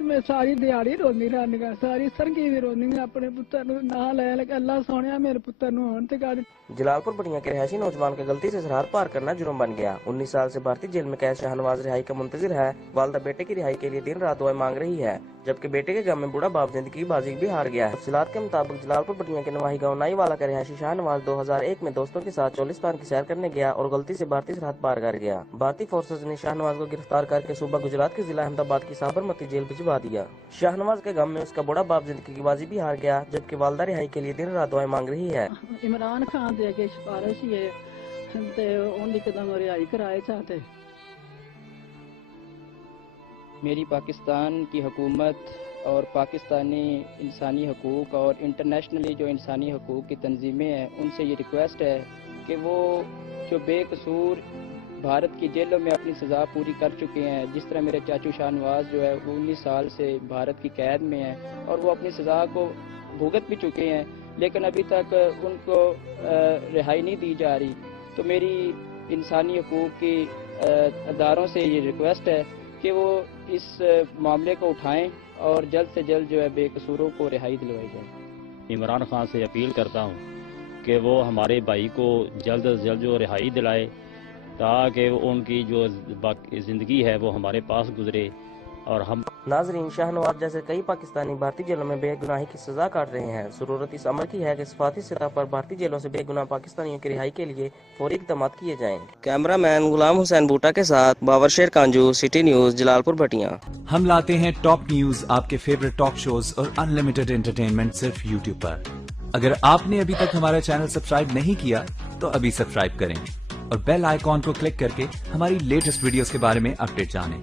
میں ساری دیہڑی روندی رہنی گا، ساری سرگی بھی روندی گا اپنے پتر نو نہ لے لے اللہ سونے میرے پتر نو ہون تے کر۔ جلال پور بٹیاں کے رہائشی نوجوان کا غلطی سے سرحد پار کرنا جرم بن گیا۔ 19 سال سے بھارتی جیل میں قید شاہنواز رہائی کا منتظر ہے۔ والدہ بیٹے کی رہائی کے لیے دن رات دعائیں مانگ رہی ہے، جبکہ بیٹے کے غم میں بوڑھا باپ زندگی کی بازی بھی ہار گیا ہے۔ تفصیلات کے مطابق جلال پور بٹیاں کے نواحی گاؤں نائی والا کا رہائشی شاہنواز 2001 میں دوستوں کے ساتھ چولستان کی سیر کرنے گیا اور غلطی سے بھارتی سرحد پار کر گیا۔ بھارتی فورسز نے شاہنواز کو گرفتار کر کے صوبہ گجرات کے ضلع احمد آباد کی سابرمتی جیل بھجوا دیا۔ شاہنواز کے غم میں اس کا بوڑھا باپ زندگی کی بازی بھی ہار گیا، جبکہ والدہ رہائی کے لیے دن رات دعائیں مانگ رہی ہے۔ عمران خان دے کے سفارش ہے تے ان دی قدم رہائی کرائے چاہتے۔ میری پاکستان کی حکومت اور پاکستانی انسانی حقوق اور انٹرنیشنلی جو انسانی حقوق کی تنظیمیں ہیں ان سے یہ ریکویسٹ ہے کہ وہ جو بے قصور بھارت کی جیلوں میں اپنی سزا پوری کر چکے ہیں، جس طرح میرے چاچو شاہنواز جو ہے وہ 19 سال سے بھارت کی قید میں ہیں اور وہ اپنی سزا کو بھگت بھی چکے ہیں، لیکن ابھی تک ان کو رہائی نہیں دی جا رہی۔ تو میری انسانی حقوق کی اداروں سے یہ ریکویسٹ ہے کہ وہ اس معاملے کو اٹھائیں اور جلد سے جلد جو ہے بے قصوروں کو رہائی دلوائی جائے۔ عمران خان سے اپیل کرتا ہوں کہ وہ ہمارے بھائی کو جلد از جلد جو رہائی دلائے تاکہ ان کی جو زندگی ہے وہ ہمارے پاس گزرے اور ہم۔ ناظرین، شاہنواز جیسے کئی پاکستانی بھارتی جیلوں میں بے گناہی کی سزا کاٹ رہے ہیں۔ ضرورت اس عمل کی ہے کہ سفارتی سطح پر بھارتی جیلوں سے بے گناہ پاکستانیوں کی رہائی کے لیے فوری اقدامات کیے جائیں۔ کیمرہ مین غلام حسین بوٹا کے ساتھ باور شیر کانجو، سٹی نیوز، جلال پور بٹیاں۔ ہم لاتے ہیں ٹاپ نیوز، آپ کے فیورٹ ٹاک شوز اور ان لمیٹڈ انٹرٹینمنٹ صرف یوٹیوب پر۔ اگر آپ نے ابھی تک ہمارا چینل سبسکرائب نہیں کیا تو ابھی سبسکرائب کریں اور بیل آئیکن کو کلک کر کے ہماری لیٹسٹ ویڈیوز کے بارے میں اپڈیٹ جانیں۔